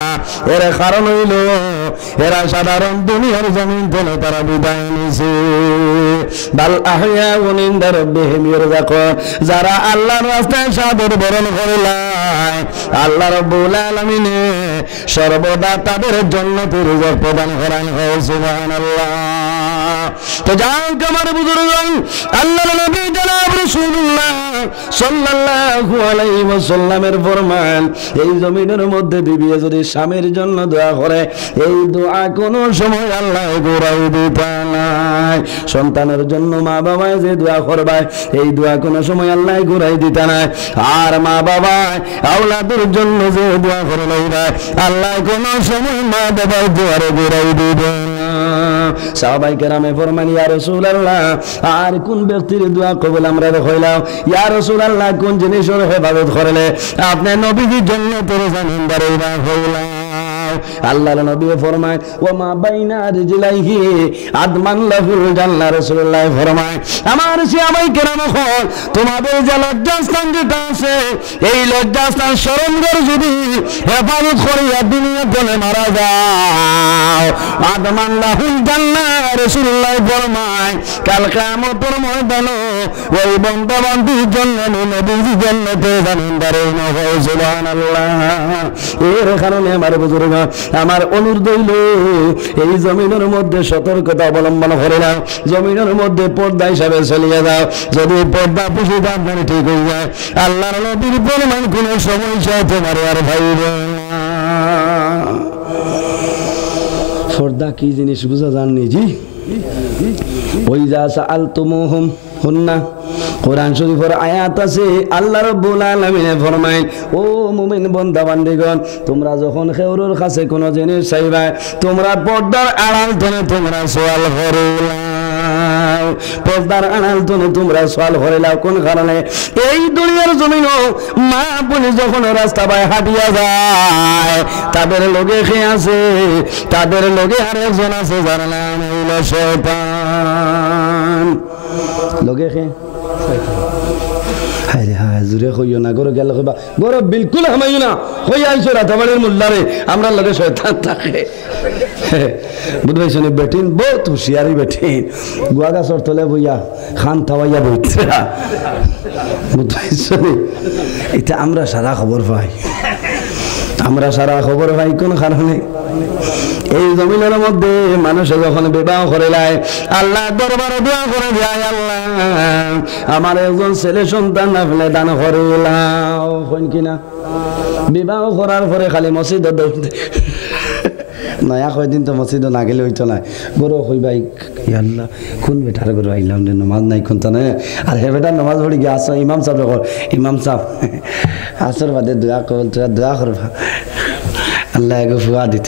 এর কারণ হইল এরা সাধারণ দুনিয়ার জমিন থেকে তারা বিদায় নিছে। বাল আহইয়াউন ইনদা রাব্বিহিম ইরযাকুন, যারা আল্লাহর রাস্তায় সাদর বরণ করলাই আল্লাহ রাব্বুল আলামিনে সর্বদা তাদের জান্নাতের রিজক প্রদান করেন। সুবহানাল্লাহ। তো যান আমার বুজুর্গগণ, আল্লাহর নবী জনাব রাসূলুল্লাহ সাল্লাল্লাহু আলাইহি ওয়াসাল্লামের ফরমান, এই জমিনের মধ্যে বিবি যদি স্বামীর জন্য দোয়া করে এই দোয়া কোনো সময় আল্লাহ ঘুরাই দিতে নাই। সন্তানের জন্য মা বাবায় যে দোয়া করবে এই দোয়া কোনো সময় আল্লাহ ঘুরাই দিতে নাই। আর মা বাবা আওলাদের জন্য যে দোয়া করে লইবে আল্লাহ কোনো সময় মা বাবার দোয়ার ঘুরাই দিবে না। সাহাবায়ে কেরামে ফরমান, ইয়া রাসূলুল্লাহ, আর কোন ব্যক্তির দোয়া কবুল আমরা হইলাম? ইয়া রাসূলুল্লাহ, কোন জিনিসের হেফাজত করলে আপনি নবীজির জান্নাতের জামিনদার হইলাম? আল্লাহর নবী ফরমায়, ওয়া মা বাইনা রিজলাইহি আদমান লাহুল জান্নাহ। রাসূলুল্লাহ ফরমায়, আমার সাহাবায়ে কেরাম হল তোমাদের যে লজ্জাস্থান যেটা আছে এই লজ্জাস্থান স্মরণ করে যদি হেফাজত করিয়া দুনিয়া বলে মারা যাও আদমান লাহুল জান্নাহ। রাসূলুল্লাহ ফরমায়, কাল কিয়ামতের ময়দানে ওই বান্দাবান্দির জন্য নবীজি জান্নাতে জামিনদার হবে। সুবহানাল্লাহ। এর কারণে আমার বুজুর্গ আমার অনুরোধ হইল এই জমিনের মধ্যে সতর্কতা অবলম্বন করে নাও, জমিনের মধ্যে পর্দা হিসাবে চলিয়ে যাও। যদি পর্দা পুষিতে আপনার ঠিক হয়ে যায় আল্লাহর নবীর পরিমাণ কোন সমস্যা তোমার আর ভাইব না। পর্দা কি জিনিস বুঝা জাননি জি? ওই যা সাআলতুমুহুম হুন্না, কোরআন শরীফের আয়াত আছে, আল্লাহ রাব্বুল আলামিন ফরমায়, ও মুমিন বান্দা বান্দীগণ, তোমরা যখন খেউরের কাছে কোন জিনিস চাইবা তোমরা পর্দার আড়াল থেকে তোমরা সওয়াল করিলাও। পর্দার আড়াল থেকে তোমরা সওয়াল করিলাও কোন কারণে? এই দুনিয়ার জমিনও মা বোন যখন রাস্তা পায় হাঁটিয়া যায় তাদের লগে কে আছে? তাদের লগে আরেকজন আছে যার নাম হইল শয়তান। লগে কে? হায় রে হায়, জুড়ে কইও না, গরো গেল কইবা গরো বিলকুল হামাইও না, কই আইছো রাতাবাড়ির মোল্লারে আমরা লগে শয়তান থাকে। বুঝবাইছো না? বেটিন বহুত হুঁশিয়ারি বেটিন, গুয়া গাছর তলে বইয়া খান থাওয়াইয়া বইতে। বুঝবাইছো না? এটা আমরা সারা খবর পাই, আমরা সারা খবর পাই কোন কারণে? এই জমিনের মধ্যে মানুষে যখন বিবাহ করে লাই আল্লাহ দরবারে দোয়া করে যায়, আল্লাহ আমার একজন ছেলে সন্তান আপনি দান করিলাও। কোন কিনা বিবাহ করার পরে খালি মসজিদ নয়া কয়দিন তো মসজিদ না গেলে হইতো না। গরু কই ভাই আল্লাহ কোন বেটার গরু আইলাম রে, নমাজ নাই কোন তা না। আর হে বেটার নমাজ পড়ি গিয়ে আসো ইমাম সাহেব, ইমাম সাহেব আসর বাদে দোয়া কর, তোরা দোয়া করবা আল্লাহ এগো ফুয়া দিত।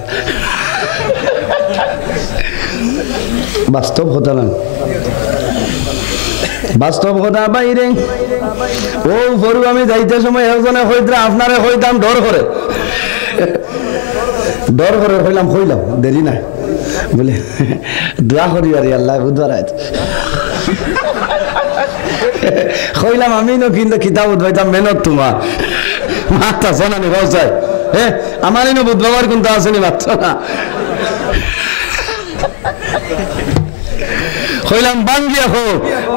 বাস্তব কথা না, বাস্তব কথা বাইরে। ও গরু আমি যাইতে সময় একজনে হইতে আপনারে হইতাম ডর করে, ডর করে হইলাম, হইলাম দেরি নাই বলে দোয়া করি আর আল্লাহ বুধবার হইলাম আমি নো কিন্তু কিতাব উদ্ভাইতাম মেহনত তোমার মাথা শোনানি বসায়। হ্যাঁ আমার ইনো বুধবার কিন্তু আসেনি মাত্র না, হইলাম বাঙ্গিয়া হো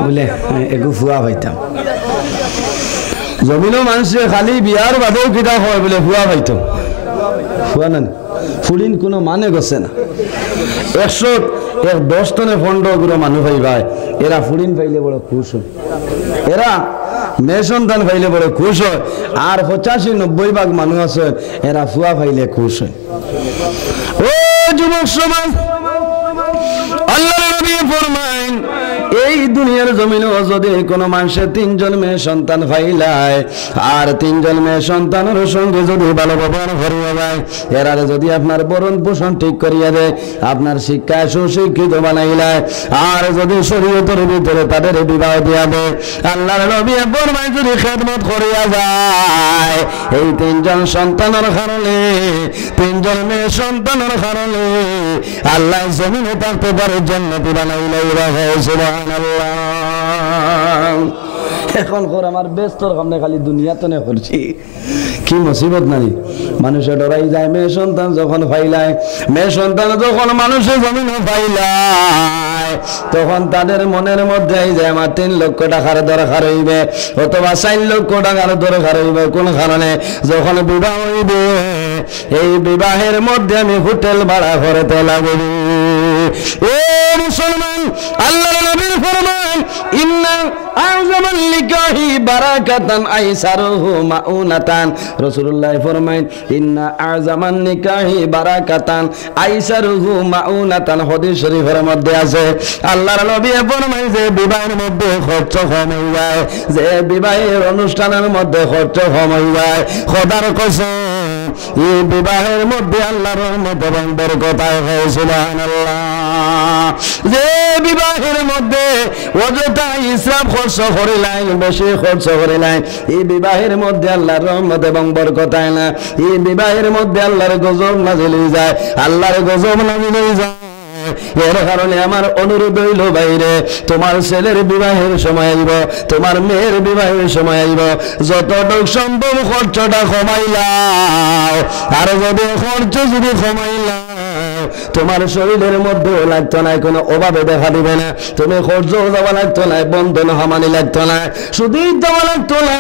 বলে এগু ফুয়া হইতাম। জমিনও মানুষে খালি বিয়ার বাদেও কিতাব হয় বলে ফুয়া হইতাম। ফুয়া না ফুলিন কোনো মানে গছে না। 110 টনে 15 মানুষ পাইবাই, এরা ফুলিন পাইলে বড় খুশ হয়, এরা মেয়ে সন্তান পাইলে বড় খুশ হয়। আর 85-90 ভাগ মানুষ আছে এরা ফুয়া পাইলে খুশ হয়। ও যুবক সমাজ, আল্লাহ নবী ফরমায় এই দুনিয়ার জমিনে যদি কোনো মানুষের 3 জন মেয়ে সন্তান পাইলায় আর 3 জন মেয়ে সন্তানের সঙ্গে যদি ভালো ব্যবহার করিয়া যায়, এরা যদি আপনার বরণ পোষণ ঠিক করিয়া দেয়, আপনার শিক্ষায় সুশিক্ষিত বানাইলায়, আর যদি শরীয়তের ভিতরে তাদের বিবাহ দিয়া দেয়, আল্লাহর নবী ফরমায় যদি খেদমত করিয়া যায় এই 3 জন সন্তানের কারণে, 3 জন মেয়ে সন্তানের কারণে আল্লাহ জমিনে থাকতে পারে জান্নাতি বানাইলাই রাখে। সুবহানাল্লাহ। এখন কর আমার ব্যস্তর সামনে খালি দুনিয়াতে নে করছি কি মুসিবত নাই মানুষে ডরাই যায় মেয়ে সন্তান যখন ফাইলায় মেয়ে সন্তান যখন মানুষের জমিনে ফাইলায় তখন তাদের মনের মধ্যে যে আমার 3 লক্ষ টাকার দরকার হইবে অথবা 4 লক্ষ টাকার দরকার হইবে কোন কারণে যখন বিবাহ হইবে এই বিবাহের মধ্যে আমি হোটেল ভাড়া করতে লাগবে ও মুসলমান আল্লাহর নবীর ফরমান ইন্না আযমান লিকাহি বারাকাতান আইসারুহু মাউনাতান রাসূলুল্লাহ ফরমায় ইন্না আযমান নিকাহি বারাকাতান আইসারুহু মাউনাতান হাদিস শরীফের মধ্যে আছে আল্লাহর নবী ফরমায় যে বিবাহের মধ্যে খরচ কম হয়ে যায় যে বিবাহের অনুষ্ঠানের মধ্যে খরচ কম হয়ে যায় খোদার কসম এই বিবাহের মধ্যে আল্লাহর রহমত এবং বরকত হয় সুবহানাল্লাহ যে বিবাহের মধ্যে অযথা ইসরাফ খরচ করে নাই বেশি খরচ করে নাই এই বিবাহের মধ্যে আল্লাহর রহমত এবং বরকত হয় না এই বিবাহের মধ্যে আল্লাহর গজব নাজিল হয়ে যায় আল্লাহর গজব নাজিল হয়ে যায় এর কারণে আমার অনুরোধ হইল বাইরে তোমার ছেলের বিবাহের সময় আইব তোমার মেয়ের বিবাহের সময় আইব যতটুকু সম্ভব খরচটা কমাইলাও আর যদি খরচ যদি কমাইলাও তোমার শরীরের মধ্যে লাগতো না কোনো অভাবে দেখা দিবে না তুমি খরচ দেওয়া লাগতো না বন্ধন হামানি লাগতো না শুধুই দেওয়া লাগতো না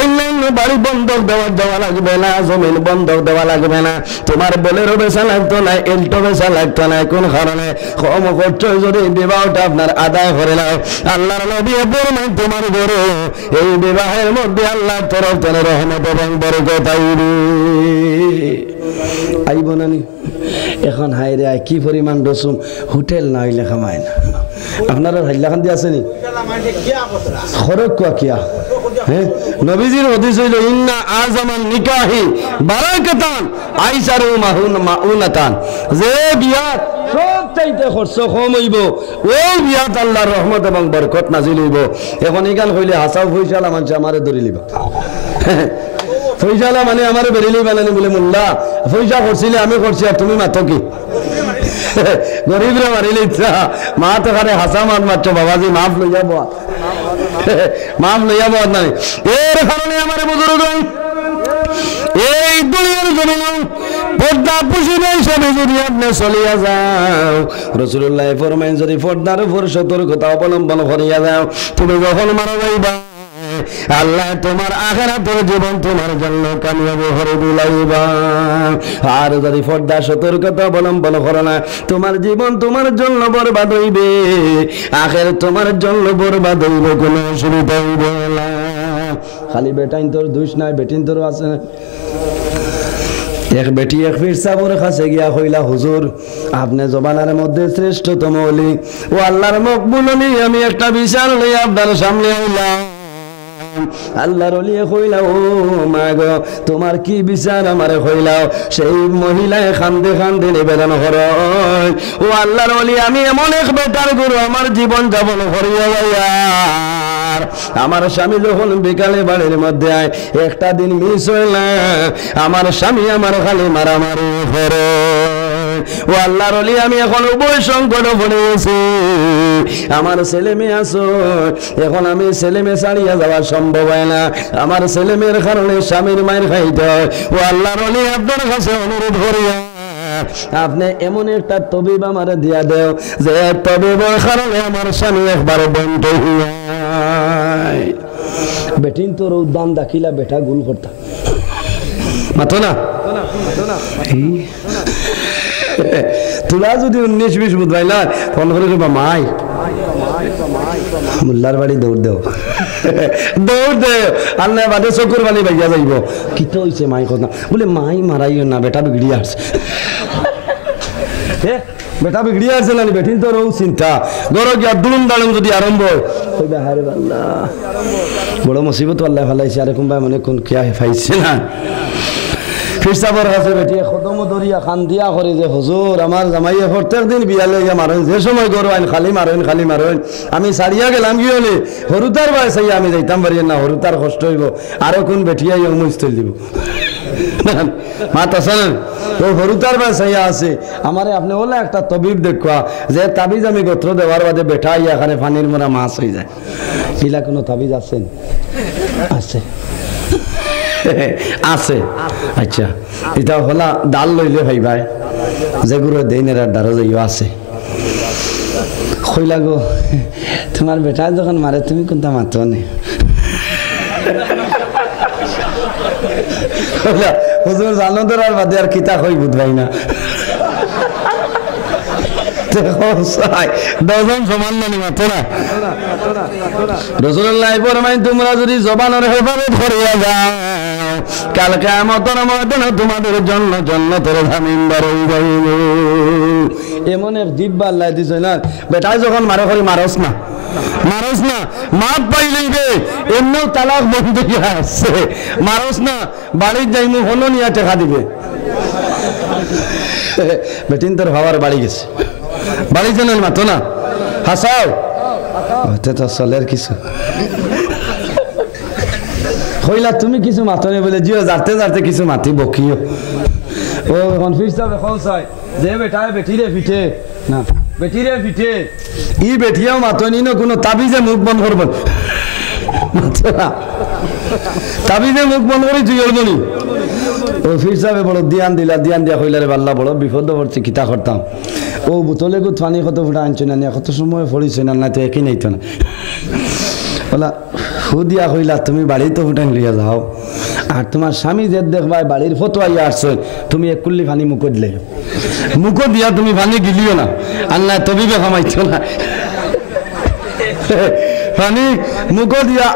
অন্যান্য বাড়ি বন্ধক দেওয়া লাগবে না জমিন বন্ধক দেওয়া লাগবে না তোমার বলেরও বেচা লাগতো না এল্টো বেচা লাগতো না কোন কারণে কম খরচ যদি বিবাহটা আপনার আদায় করে নাও আল্লাহর নবী বলেন তোমার ঘরে এই বিবাহের মধ্যে আল্লাহর তরফ থেকে রহমত এবং বরকত আইব নানি এখন হাইরে আয় কি পরিমাণ রসুম হোটেল না হইলে খামায় না আপনারা হাইলাখান দিয়ে আসেনি খরচ কোয়া কিয়া হ্যাঁ নবীজির হাদিস হইল ইন্না আযমান নিকাহি বারাকাতান আইসারু মাউনাতান যে বিয়াত সব চাইতে খরচ কম হইব ওই বিয়াত আল্লাহর রহমত এবং বরকত নাজিল হইব এখন এখান হইলে হাসাও ফইসালা মানুষ আমারে ধরে লিবা ফইসালা মানে আমার বেরিলি বানানি বলে মোল্লা ফইসা করছিলে আমি করছি আর তুমি মাতো কি গরিবরা মারিলে ইচ্ছা মা তো খানে হাসা মান মারছ বাবাজি মাফ লইয়া বয়া মাফ লইয়া বয়া নাই এর কারণে আমার বুজুর্গ এই দুনিয়ার জন্য পর্দা পুষিবে হিসাবে যদি আপনি চলিয়া যাও রাসূলুল্লাহ ফরমায়েন যদি পর্দার উপর সতর্কতা অবলম্বন করিয়া যাও তুমি যখন মারা যাইবা আল্লাহ তোমার আখিরাতের জীবন তোমার জন্য কামিয়াবি করে দিলাইবা আর যদি পর্দা সতর্কতা অবলম্বন করো না তোমার জীবন তোমার জন্য বরবাদ হইবে আখিরাত তোমার জন্য বরবাদ হইবে কোনো অসুবিধা হইবে না খালি বেটাইন তোর দুষ নাই বেটিন তোর আছে এক বেটি এক পীর সাহেবের কাছে গিয়া কইলা হুজুর আপনি জবানের মধ্যে শ্রেষ্ঠতম ওলি ও আল্লাহর মকবুল ওলি আমি একটা বিচার লই আপনার সামনে আইলাম আল্লাহর ওলি কইলা ও মা গো তোমার কি বিচার আমারে কইলাও সেই মহিলায় কান্দে কান্দে নিবেদন করে ও আল্লাহর ওলি আমি এমন এক বেটার গুরু আমার জীবন যাপন করিয়া যাইয়া আমার স্বামী যখন বিকালে বাড়ির মধ্যে আয় একটা দিন মিস হইল আমার স্বামী আমার খালি মারামারি করে ও আল্লাহর ওলি আমি এখন উভয় সংকট পড়ে গেছি আমার ছেলে মেয়ে আছো এখন আমি ছেলে মেয়ে ছাড়িয়া যাওয়া সম্ভব হয় না আমার ছেলে মেয়ের কারণে স্বামীর মায়ের খাইতে হয় ও আল্লাহর ওলি আপনার কাছে অনুরোধ করিয়া আপনি এমন একটা তবিব আমারে দিয়া দেও যে তবিবের কারণে আমার স্বামী একবার বন্ধ হইয়া বেটিন তোর উদ্যান দাখিলা বেটা গুল করতা মাতো না তোরা যদি 19-20 বুধবাইলা ফোন করে মাই মোল্লার বাড়ি দৌড় দেও দৌড় দেও আল্লাহ বাদে চকুর বালি বাইয়া যাইব কি তো হইছে মাই কথা বলে মাই মারাইও না বেটা বিগড়ি আসছে বেটা বিগড়ি আসছে না বেটিন তোর চিন্তা গরো গিয়া দুলুম দালুম যদি আরম্ভ হইবে হারে আল্লাহ বড় মুসিবত আল্লাহ ফেলাইছে আর কোনবা মানে কোন কিয়া ফাইছে না ফিরসাবর কাছে বেটিয়ে খদম দরিয়া খান দিয়া করে যে হুজুর আমার জামাইয়ে প্রত্যেক দিন বিয়া লইয়া মারেন যে সময় গরো আইন খালি মারেন আমি সারিয়া গেলাম কি হলে হরুতার বয়স আমি যাইতাম পারি না হরুতার কষ্ট হইব আরো কোন বেটিয়াই মুস্তল দিব মাত আছে না তো হরুতার বাসাইয়া আছে আমারে আপনি বলে একটা তবিব দেখা যে তাবিজ আমি গোত্র দেওয়ার বাদে বেটা ইয়া এখানে পানির মরা মাছ হয়ে যায় ইলা কোনো তাবিজ আছেন আছে আছে আচ্ছা এটা হলা ডাল লইলে ভাই ভাই যেগুলো দেইনের আর ডারো যাইও আছে কইলা গো তোমার বেটা যখন মারে তুমি কোনটা মাতো নে হুজুর জানো তোর আর বাদে আর কিতা কই বুঝবাই না দশজন সমান মানি মাতো না রাসূলুল্লাহ ফরমায় তোমরা যদি জবানের হেফাজত করিয়া যাও কাল কিয়ামতের ময়দানে তোমাদের জন্য জান্নাতের জামিনদার হইবে এমন এক দিব্যা আল্লাহ দিছে না বেটা যখন মারে কই মারস না মাপ পাইলেইবে এমনিও তালাক বন্ধ হইয়া আছে মারস না বাড়ির যাইমু হলো নিয়া টাকা দিবে বেটিন তোর ভাবার বাড়ি গেছে বাড়ি জানেন মাতো না হাসাও ওতে তো চলের কিছু কইলা তুমি কিছু মাতনে বলে জিও যাতে যাতে কিছু মাতি বকিও ও কনফিউজ হবে খলসাই যে বেটায় বেটিরে ফিটে না বেটিরে ফিটে ই বেটিয়াও মাতনি না কোনো তাবিজে মুখ বন্ধ করব তাবিজে মুখ বন্ধ করে তুই অলবনি ও ফির সাহেব বড় ধ্যান দিয়া কইলা রে আল্লাহ বড় বিপদ পড়ছে কিতা করতাম ও বোতলে গো পানি কত ফুটা আনছ না কত সময় পড়িছে না তো একই নাই তো না বলা হুদিয়া কইলা তুমি বাড়ি তো ফুটান লইয়া যাও আর তোমার স্বামী যে দেখবা বাড়ির ফটো আইয়া আসছে তুমি এক কুল্লি পানি মুখো দিলে মুখো দিয়া তুমি পানি গিলিও না আল্লাহ তবিবে খামাইছো না পানি মুখো দিয়া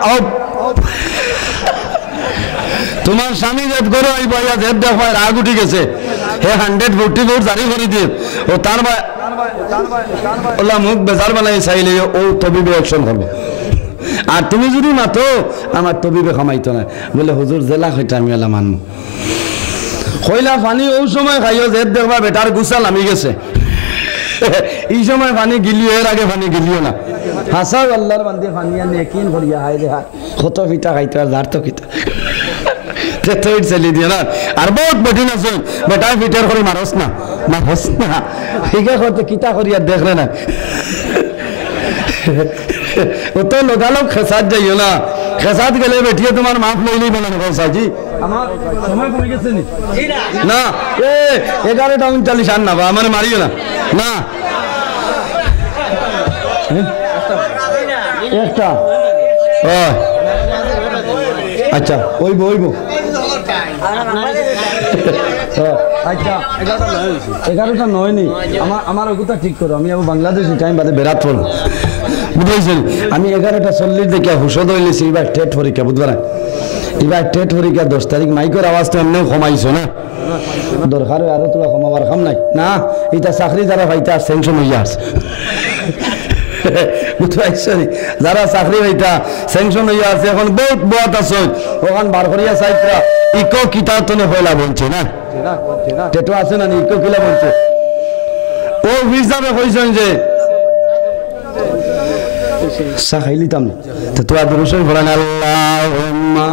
তোমার স্বামী যে করো আইবা ইয়া যে দেখবা রাগ উঠি গেছে হে 140 ভোট জারি করে দিয়ে ও তার ওলা মুখ বেজার বানাই চাইলে ও তবিবে অ্যাকশন করবে আর তুমি যদি মাতো আমার তবিবে খামাইতো না বলে হুজুর জেলা হইতে আমি এলা মানবো কইলা পানি ও সময় খাইও যে দেখবা বেটার গুছা নামি গেছে এই সময় পানি গিলিও এর আগে পানি গিলিও না হাসাও আল্লাহর বান্দে পানি আনে কিন করিয়া হাই রে কত পিঠা খাইতো আর যার তো কিতা তেতইট চলি দিয়ে না আর বহুত বেটিন আছে বেটা পিঠার করে মারস না হিগা করতে কিতা করিয়া দেখলে না ও তো লোকালোক খেসাদ যাইও না খেসাদ গেলে বেটিয়ে তোমার মাফ লইলেই বানানো কৌসাজি আমার সময় কমে গেছে নি না 11:39 আর না বা মানে মারিও না না একটা ও আচ্ছা ওইবো আচ্ছা 11টা নয় নি আমার ওগুতা ঠিক করো আমি আবার বাংলাদেশি টাইম বাদে বেরাত পড়ব বুঝাইছেন আমি 11:40 দেখে হুশদ হইলেছি এবার টেট পরীক্ষা বুঝবা না এবার টেট পরীক্ষা 10 তারিখ মাইকের আওয়াজটা এমনিও কমাইছো না দরকার আরো তোরা কমাবার কাম নাই না এটা চাকরি যারা পাইতা সেনশন হইয়া আছে যারা চাকরি পাইতা সেনশন হইয়া আছে এখন বহুত বহুত আছে ওখান বার করিয়া চাইতা ইকো কিতা তনে হইলা বলছে না টেটো আছে না ইকো কিলা বলছে ও হিসাবে কইছেন যে সাখাইলিতাম তো তো আদর হোসেন বলেন আল্লাহুম্মা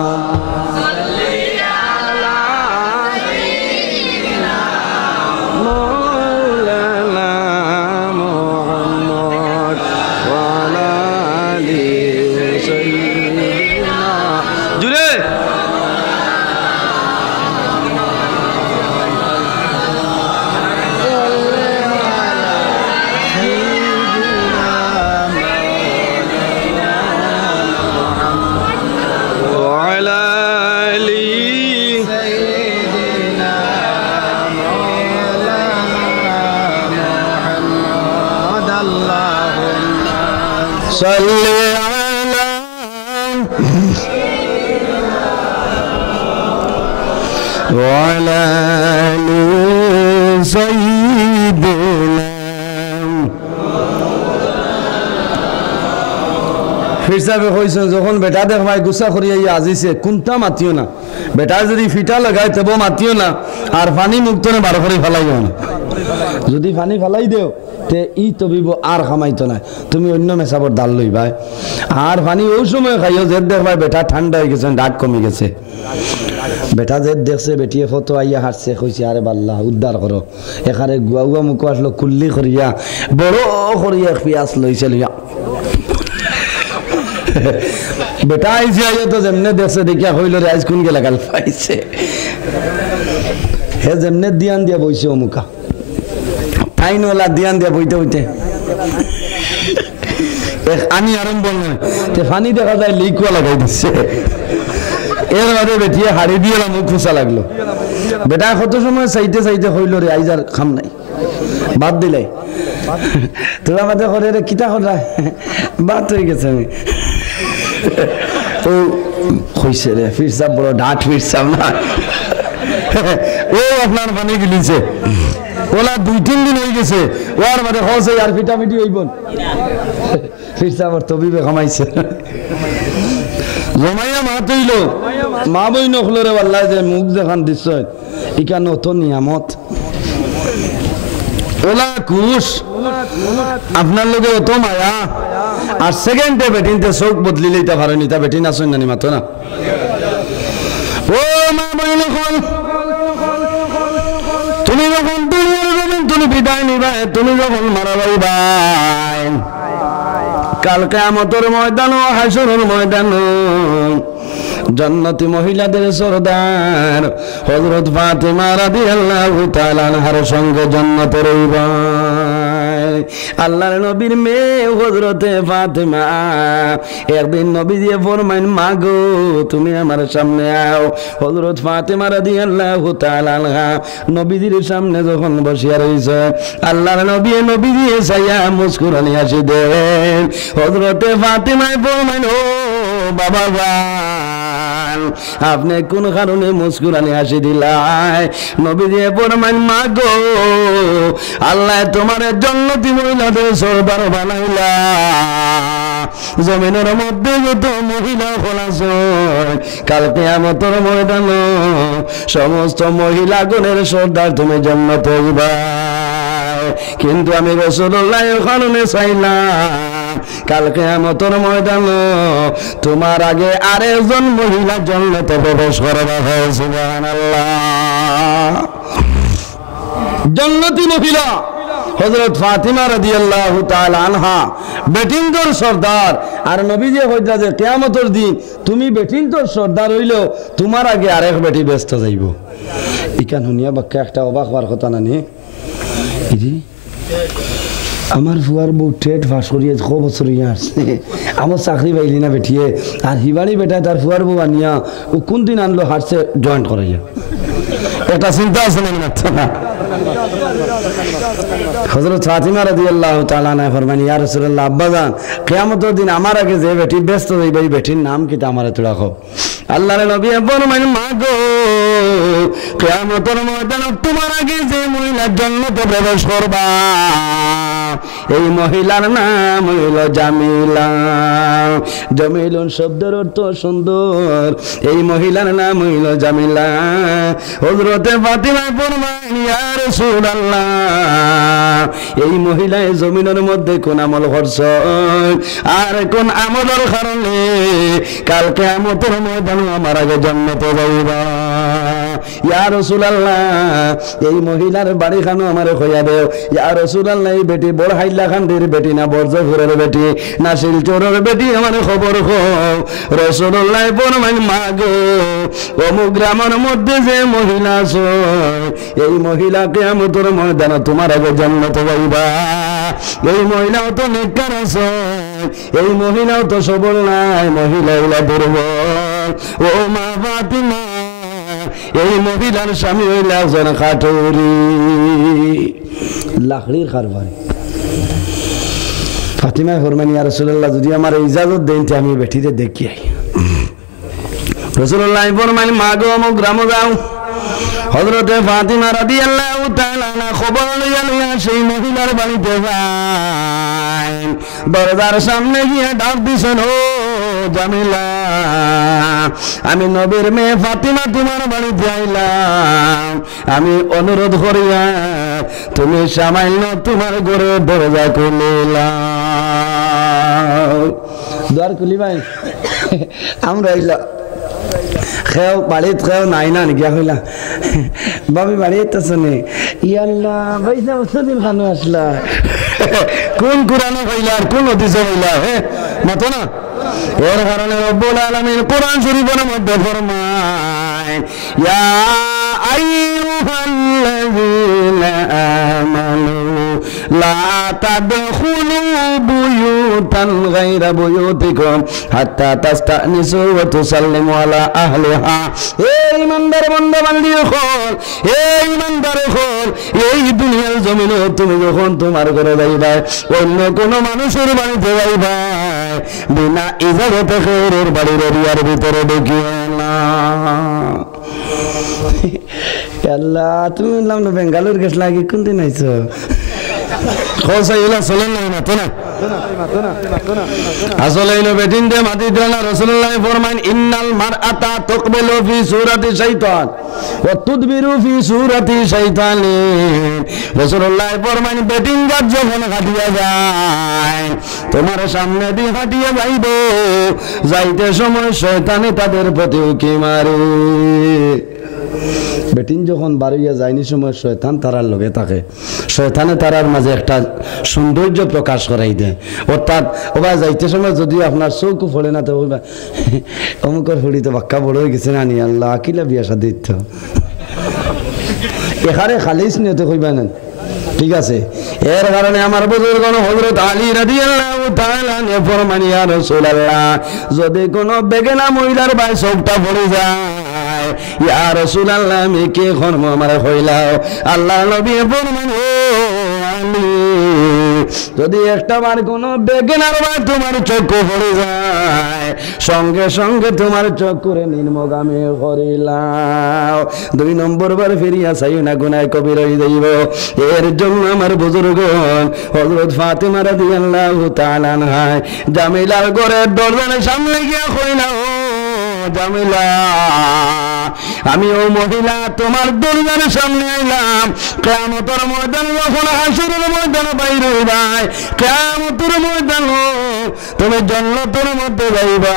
যখন বেটা দেখবাই গুসা করিয়া আজিছে কোনটা মাতিও না বেটা যদি ফিটা লাগায় তবু মাতিও না আর পানি মুক্ত না বার করে ফেলাইও না যদি পানি ফেলাই দেও তে ই তবিব আর খামাইতো না তুমি অন্য মেসাবর ডাল লইবাই আর পানি ওই সময় খাইও যে দেখবাই বেটা ঠান্ডা হয়ে গেছে ডাক কমে গেছে বেটা যে দেখছে বেটিয়ে ফটো আইয়া হাসছে কইছে আরে বাল্লা উদ্ধার করো এখানে গুয়া গুয়া মুখ আসলো কুল্লি করিয়া বড় করিয়া পিয়াস লইছে লইয়া বেটা আইছে আইয়া তো যেমনে দেখছে দেখিয়া হইল রে আজ কোন গেলা গাল পাইছে হে যেমনে দিয়ান দিয়া বইছে অমুকা ফাইনওয়ালা দিয়ান দিয়া বইতে বইতে আমি আরম্ভ নয় ফানি দেখা যায় লিকুয়া লাগাই দিচ্ছে এর বাদে বেটিয়ে হাড়ি দিয়ে মুখ খুঁচা লাগলো বেটা কত সময় চাইতে চাইতে হইল রে আইজার খাম নাই বাদ দিলাই তোরা মাঝে করে রে কিতা করা বাদ হয়ে গেছে আমি ও হইছে রে ফিরসাব বড় ডাঁট ফিরসাব না ও আপনার পানি গিলিছে ওলা 2-3 দিন হয়ে গেছে ওর বাদে হসে আর ভিটামিটি হইবন ফিরসাব আর তবিবে খামাইছে জমাইয়া মা তৈল মা বই নখলো রে আল্লাহ যে মুখ দেখান দিচ্ছ ইকা নতুন নিয়ামত ওলা কুশ আপনার লোকে অত মায়া আর সেকেন্ডে বেটিনতে চোখ বদলিলে এটা পারেনি তা বেটিন আসেন নানি মাতো না ও মা বই নখল তুমি যখন তুমি বিদায় নিবা তুমি যখন মারা যাইবাই কাল কিয়ামতের ময়দান ও হাসরের ময়দান জান্নাতি মহিলাদের সরদার হযরত ফাতেমা রাদিয়াল্লাহু তাআলা আনহার সঙ্গে জান্নাতে রইবা আল্লাহর নবীর মেয়ে হযরতে ফাতেমা একদিন নবীজি ফরমাইন মা গো তুমি আমার সামনে আও হযরত ফাতেমা রাদিয়াল্লাহু তাআলা আনহা নবীজির সামনে যখন বসিয়া রইছে আল্লাহর নবীজি সাইয়া মুস্কুরানি হাসি দেন হযরতে ফাতেমা ফরমাইন ও বাবা আপনি কোন কারণে মুস্কুরানি হাসি দিলাই নবীজি ফরমাইন মা গো আল্লাহ তোমার জান্নাতি মহিলাদের সরদার বানাইলা জমিনের মধ্যে যত মহিলা খোলাছে কাল কিয়ামতের ময়দানে সমস্ত মহিলা গণের সরদার তুমি জান্নাতে হইবা কিন্তু আমি রাসূলুল্লাহ কারণে চাইলাম কাল কিয়ামতের ময়দানে তোমার আগে আরেকজন মহিলা জান্নাতে প্রবেশ করবে সুবহানাল্লাহ জান্নাতি মহিলা হযরত ফাতিমা রাদিয়াল্লাহু তাআলা আনহা বেটিনদের সরদার আর নবীজি কইতা যে কিয়ামতের দিন তুমি বেটিনদের সরদার হইলো তোমার আগে আরেক বেটি ব্যস্ত যাইব ইকান হুনিয়া বাক্কা একটা অবাক হওয়ার কথা না নি ইজি আমার ফুয়ার বউ টেট পাস করিয়ে ক বছর আসছে আমার চাকরি পাইলি না বেটিয়ে আর হিবাড়ি বেটা তার ফুয়ার বউ আনিয়া ও কোন দিন আনলো হাটসে জয়েন্ট করাইয়া একটা চিন্তা আছে না হযরত ফাতিমা রাদিয়াল্লাহু তাআলা আনহা ফরমানি ইয়া রাসূলুল্লাহ আব্বাজান কিয়ামতের দিন আমার আগে যে বেটি ব্যস্ত হইবে এই বেটির নাম কি তা আমারে তোরা কও আল্লাহর নবী ফরমাইন মা গো কিয়ামতের ময়দানে তোমার আগে যে মহিলা জান্নাতে প্রবেশ করবা এই মহিলার নাম হইল জামিলা জামিলুন শব্দের অর্থ সুন্দর এই মহিলার নাম হইল জামিলা হযরতে ফাতিমা ফরমাইন ইয়া রাসূলুল্লাহ এই মহিলা জমিনের মধ্যে কোন আমল করছে আর কোন আমলের কারণে কাল কিয়ামতের ময়দানে আমার আগে জান্নাতে যাইবা ইয়া রাসূলুল্লাহ এই মহিলার বাড়ি খানো আমারে কইয়া দেও ইয়া রাসূলুল্লাহ এই বেটি বড় হাইলা খান্ডির বেটি না বরজফুরের বেটি না শিলচরের বেটি আমারে খবর কও রাসূলুল্লাহ ফরমাইন মা গো অমুক গ্রামের মধ্যে যে মহিলা আছে এই মহিলা কিয়ামতের ময়দানে তোমার আগে জান্নাতে যাইবা এই মহিলাও তো নেককার আছে এই মহিলাও তো সবল নাই মহিলা হইলা দুর্বল ও মা ফাতিমা এই মহিলার স্বামী হইলা একজন খাটুরি লাকড়ির কারবারি ফাতিমা ফরমানি ইয়া রাসূলুল্লাহ যদি আমার ইজাজত দেন তে আমি বেটিতে দেখি আই রাসূলুল্লাহ ফরমানি মা গো অমুক গ্রামে যাও হযরতে ফাতিমা রাদিয়াল্লাহু তাআলা আনহা খবর লইয়া সেই মহিলার বাড়িতে যায় দরজার সামনে গিয়ে ডাক দিছেন ও জামিলা আমি নবীর মেয়ে ফাতিমা তোমার বাড়িতে আইলাম আমি অনুরোধ করিয়া তুমি সামান্য তোমার ঘরে দরজা খুলিলাম দ্বার খুলি ভাই আমরা আইলাম খেও বাড়িত খেও নাই না গিয়া হইলা বাবি বাড়িতে শুনে ইয়াল্লাহ ভাইসা বছরদিন খানো আসলা কোন কোরআনে হইলা আর কোন হাদিসে হইলা মতো না এর কারণে রব্বুল আলামিন কোরআন শরীফের মধ্যে ফরমায় ইয়া আইয়ুহাল্লাযীনা আমানু লা তাদখুলু বুয়ুতান গায়রা বুয়ুতিকুম হাত্তা তাস্তানিসু ওয়া তুসাল্লিমু আলা আহলিহা। এই ইমানদার বান্দা বান্দি হল, এই ইমানদার হল, এই দুনিয়ার জমিনে তুমি যখন তোমার ঘরে যাইবা, অন্য কোন মানুষের বাড়িতে যাইবা, বিনা ইজাজতে খেরের বাড়ির এরিয়ার ভিতরে ঢুকিও না। আল্লাহ তুমি বললাম না বেঙ্গালুর গেছলা কি কোন দিন আইছো চলেন নাই মাতো না আসলে বেদিন দে মাতি দিল রাসূলুল্লাহ ফরমান ইন্নাল মারআতা তুকবিলু ফি সূরাতি শাইতান ওয়া তুদবিরু ফি সূরাতি শাইতান। রাসূলুল্লাহ ফরমান বেদিন গাছ যখন হাঁটিয়া যায় তোমার সামনে দিয়ে হাঁটিয়া যাইব, যাইতে সময় শয়তানে তাদের প্রতি উকি মারে। বেটিন যখন বাড়িয়া যায়নি সময় শয়তান তারার লগে থাকে, শয়তানে তারার মাঝে একটা সৌন্দর্য প্রকাশ করাই দেয়। অর্থাৎ ওবা যাইতে সময় যদি আপনার চৌকু ফলে না তো অমুকের হড়ি তো বাক্কা বড় হয়ে গেছে নানি আল্লাহ কিলা বিয়া সাদি এখানে খালিস নিয়তে কইবা না, ঠিক আছে। এর কারণে আমার বুজুর্গ হযরত আলী রাদিয়াল্লাহু তাআলা নে ফরমান ইয়া রাসূলুল্লাহ যদি কোন বেগেনা মহিলার ভাই চোখটা পড়ে যায়, ইয়া রাসূলুল্লাহ আমি কি করব আমারে কইলাও। আল্লাহ নবী ফরমান ও আলী যদি একটা বার কোন বেগেনার ভাই তোমার চোখ পড়ে যায়, সঙ্গে সঙ্গে তোমার চোখ করে নির্মগামে করিলাও। 2 নম্বর বার ফিরিয়া চাইও না, গুনাহ কবিরা হয়ে যাইব। এর জন্য আমার বুজুর্গগণ হযরত ফাতেমা রাদিয়াল্লাহু তাআলা আনহা জামিলার ঘরের দরজার সামনে গিয়া কইলা ও জামিলা আমি ও মহিলা তোমার দরজার সামনে আইলাম, কিয়ামতের ময়দান যখন হাসরের ময়দান বাইর হইবা, কিয়ামতের ময়দান তুমি জান্নাতের মধ্যে যাইবা।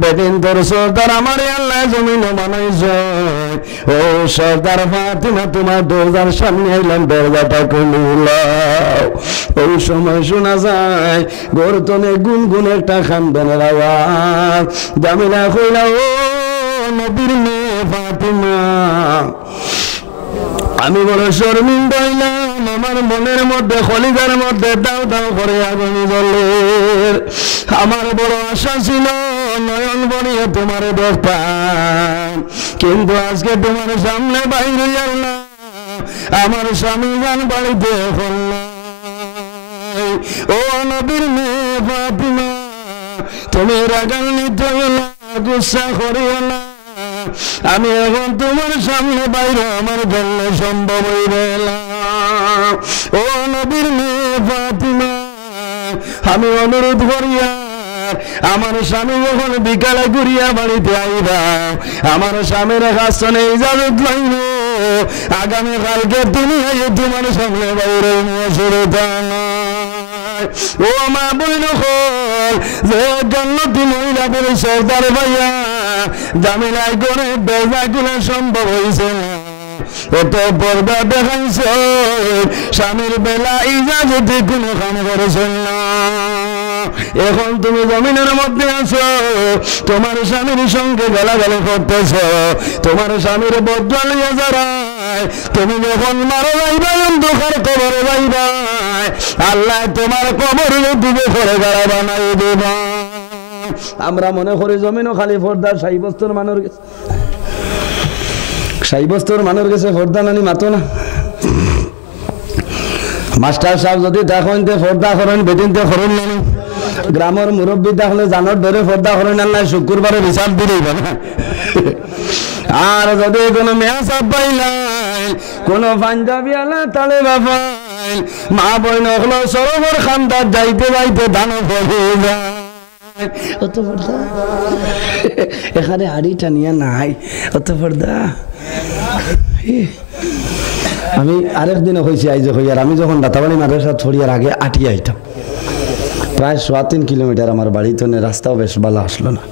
বেদিন তোর সরদার আমার আল্লাহ জমিনে বানাইছে, ও সরদার ফাতেমা তোমার দরজার সামনে আইলাম, দরজাটা খুলিলাও। ওই সময় শোনা যায় গর্তনে গুনগুন একটা খানদানের আওয়াজ। জামিলা কইলা ও নবীর মেয়ে ফাতেমা আমি বড় শর্মিন্দা হইলাম, আমার মনের মধ্যে খলিজার মধ্যে দাও দাও করে আগুন জ্বলে। আমার বড় আশা ছিল নয়ন বনিয়ে তোমার দেখতাম, কিন্তু আজকে তোমার সামনে বাইরে আল্লাহ আমার স্বামী গান বাড়িতে ও নবীর মেয়ে ফাতেমা তুমি রাগান্বিত হইও না, গুসা করিও না। আমি এখন তোমার সামনে বাইরে আমার জন্য সম্ভব হইবে না। ও নবীর মেয়ে ফাতেমা আমি অনুরোধ করিয়া আমার স্বামী যখন বিকালে ঘুরিয়া বাড়িতে আইবা, আমার স্বামীর কাছে ইজাজত লইব, আগামী কালকে তুমি তোমার সামনে বাইরে নিয়ে শুরু। ও মা বইন হল যে জান্নাতি মহিলা বলে সরদার ভাইয়া জামিলাই করে দরজা খুলে সম্ভব হয়েছে না, এত পর্দা দেখাইছে, স্বামীর বেলা ইজাজতে কোনো কাম করেছেন না। এখন তুমি জমিনের মধ্যে আছো, তোমার স্বামীর সঙ্গে গালাগালি করতেছ, তোমার স্বামীর বদলা লইয়া যারায়, তুমি যখন মারা যাইবা অন্ধকার কবরে যাইবা, আল্লাহ তোমার কবরে ডুবে করে গাড়া বানাই দেবা। আমরা মনে করি জমিনও খালি ফর্দার সাইবস্তর মানুষ গেছে, সাইবস্তর মানুষ গেছে ফর্দা নানি মাতো না। মাস্টার সাহেব যদি দেখেন ফর্দা করেন, বেদিনতে করেন নানি, গ্রামের মুরব্বী দেখলে জানত ধরে ফর্দা করেন না, শুক্রবারে বিচার দিলেই না। আর যদি কোনো মেয়া সাপ পাইলাই, কোনো পাঞ্জাবি আলা তালে বাপাইল, মা বইন হলো সরোবর খান্দার যাইতে যাইতে ধান পড়ে যায়। অত পর্দা এখানে হাড়ি টানিয়া নাই, অত পর্দা। আমি আরেকদিনও হয়েছি আইজ হইয়ার, আমি যখন দাতাবাড়ি মাদ্রাসা ছড়িয়ার আগে আটিয়া আইতাম, প্রায় 3.25 কিলোমিটার আমার বাড়ি, তো রাস্তাও বেশ ভালো আসলো না।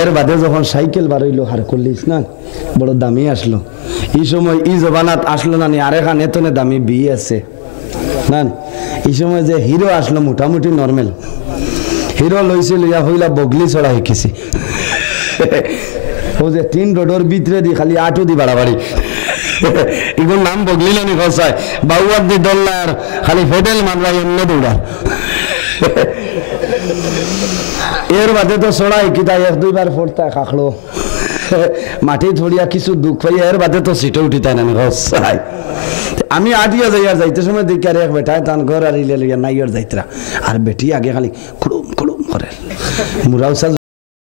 এর বাদে যখন সাইকেল বার হইলো হারকুলিস না বড় দামি আসলো, এই সময় ই জবানাত আসলো না নি আরেখান এতনে দামি বিয়ে আছে না, এই সময় যে হিরো আসলো মোটামুটি নর্মাল হিরো লইছে লইয়া হইলা বগলি চড়া শিকিছি ও যে 3 রোডর ভিতরে দি খালি আটু দি বাড়াবাড়ি এগুলোর নাম বগলি নানি খসায় বাউয়ার দি ডলার খালি ফেডেল মারবা এমনি দৌড়া এর বাদে তো চড়াই কিতা 1-2 বার পড়তা খাখলো মাটি ধরিয়া কিছু দুঃখ পাই এর বাদে তো সিটে উঠি তাই নানি খসায় আমি আটিয়া যাইয়া যাইতে সময় দেখি আর এক বেটায় তান ঘর আর ইলে লইয়া নাইয়ার যাইতরা আর বেটি আগে খালি খুড়ুম খুড়ুম করে মুরাউসা